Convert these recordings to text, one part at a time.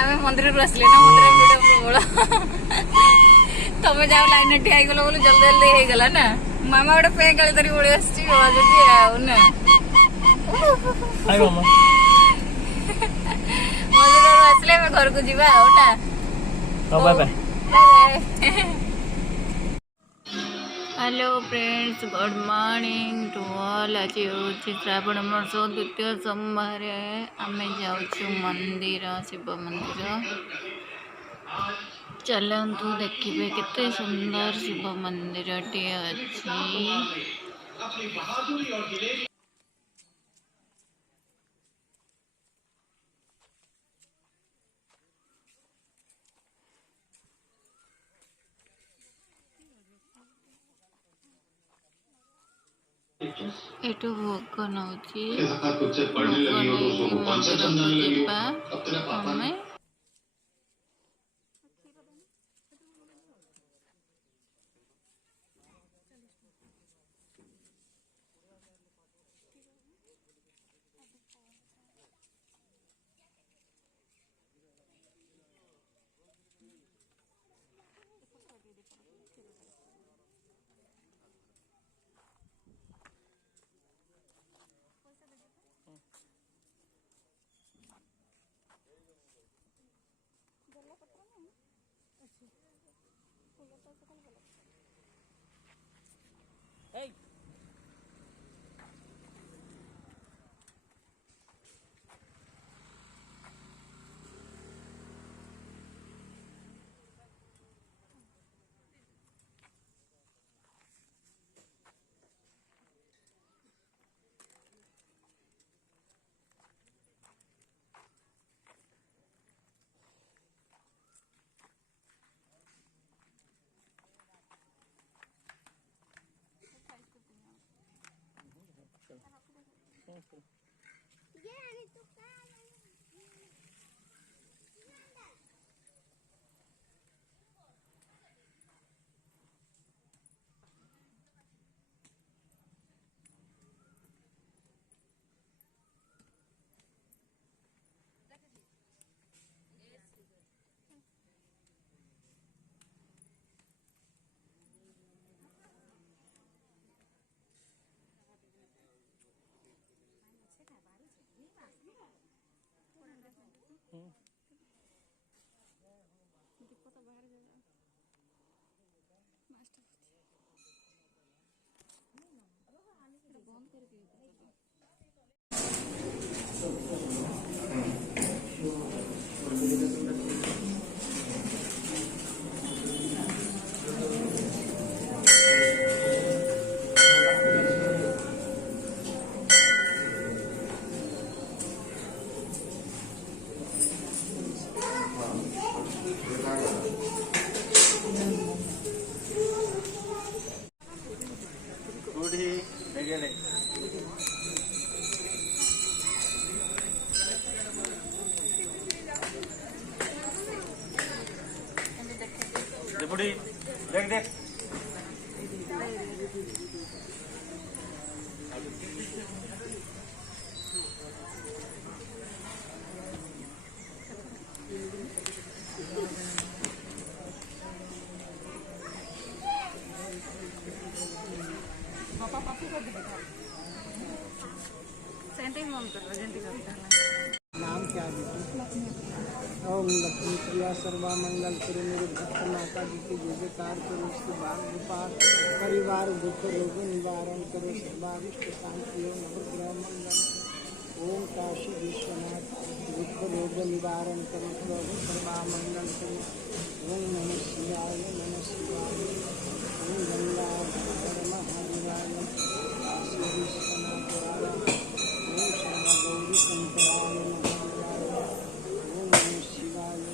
आम मंदिर आसले ना मंदिर भिड़ प्रबल तमें जाओ लाइन ठिया बोली जल्दी जल्दी हो गला ना मामा गोटे पे गाड़ी धरी पड़े आना मंदिर आसले घर को जीवा ना bye bye hello friends good morning to all आज हूँ श्रावण मास द्वितीय सोमवार आम जाऊँ मंदिर शिव मंदिर चलतु देखिए केते सुंदर शिव मंदिर टे अच्छी एटू भोग नौची Hey! देख देख नाम क्या है? ओम लक्ष्मी प्रिया सर्वा मंगल करो मेरे भक्त माता जी के जय जयकार करो उसके बाल गोपाल परिवार दुख रोग निवारण करो सर्वाभिष्ट शांति हो नवग्रह मंगल ओम काशी विश्वनाथ दुख रोग निवारण करो प्रभु सर्वा मंगल करो ओम नमः शिवाय ओम गंगा महादेवाय काशी विश्वनाथ ओम सर्व गौरी शंकराय ओम नमः शिवाय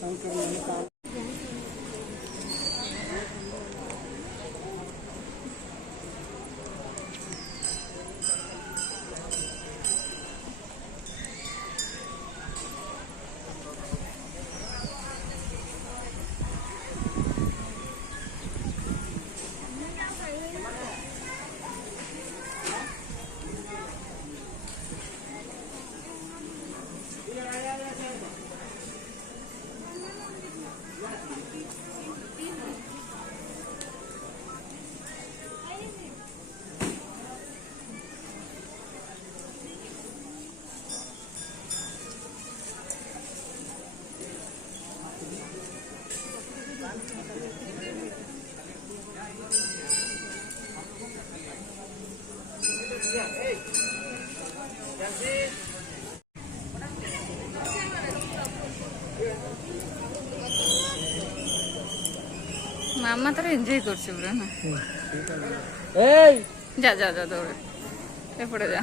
शंकर ମାମା ତାର ଏନ୍ଜୟ କରୁଛି ପୁରା ନା। ଯା ଯା ଯା ଦୌଡେ ଏପଟେ ଯା।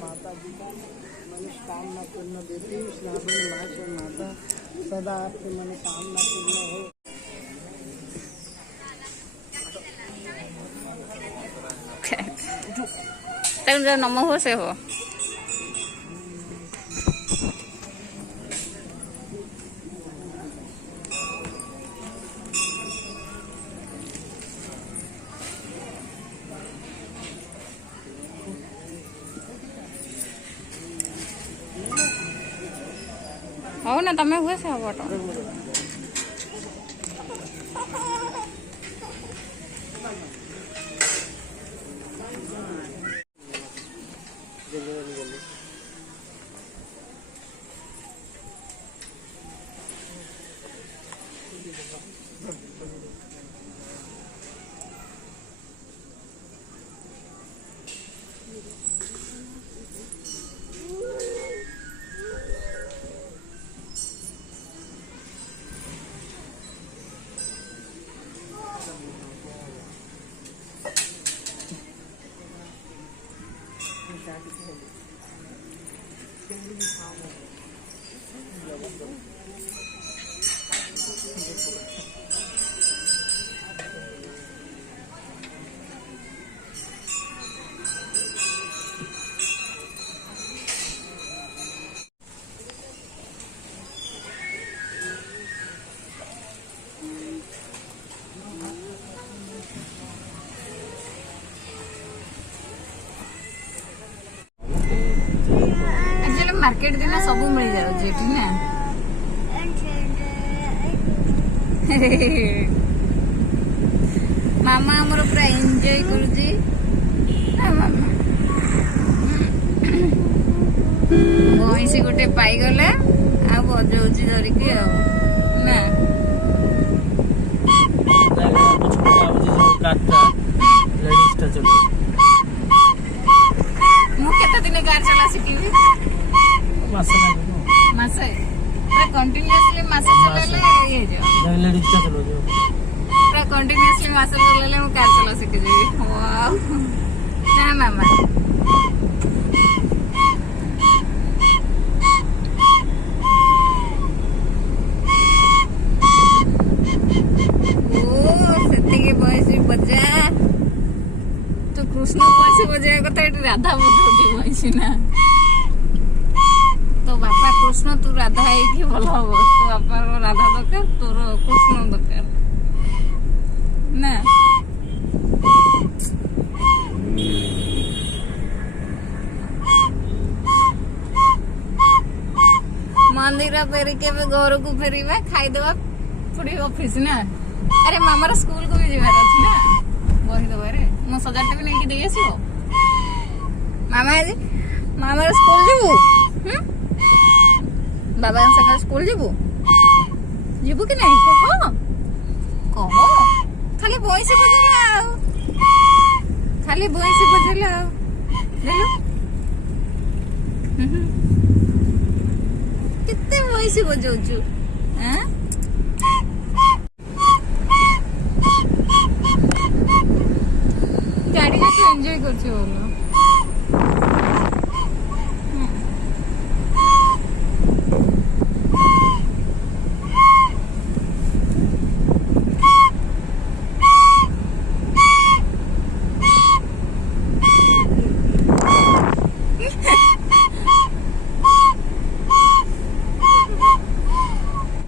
माता जी का मनोकामना पूर्ण देती श्रावण मास और माता सदा आपकी मनोकामना पूर्ण हो। तेरे जो नमो हो से हो हो ना तमें हुए से हो तो मार्केट दिन सब मिल जाए ना मामा हमर पूरा एंजॉय करूची भैंसी गोटे पाईगले आ बजाऊची धरिकी ना मु केते दिन कार चला शिखिबी मासे कंटिन्यूअसली मासे चलेले ये जो लेडीज का चलो जो पूरा कंटिन्यूअसली मासे चलेले मु कार चला शिखि जेबी वाओ ना मामा ओ सेतिके बयसी बजा तो कृष्ण बयसी बजा कथा राधा बजाउची बयसी ना तो बापा कृष्ण तू राधा है भल हम तो बापा राधा दरकार तोर कृष्ण दरकार ना मंदिर फेरिके घर को फेरवा खाईदे पुड़ी ऑफिस ना अरे मामार स्कूल को भी जीवार अच्छी ना बही दबारे मो सजाटे भी नहीं दे आसो मामा आज मामार स्कूल जीवु बाबा संग स्कूल जीवु जीवु कि नहीं कह कह खाली भैंसी बजेला खाली भैंसी बजेला देलो कितने भैंसी बजाउछु हैं गाड़ी को एंजॉय करछु बोलो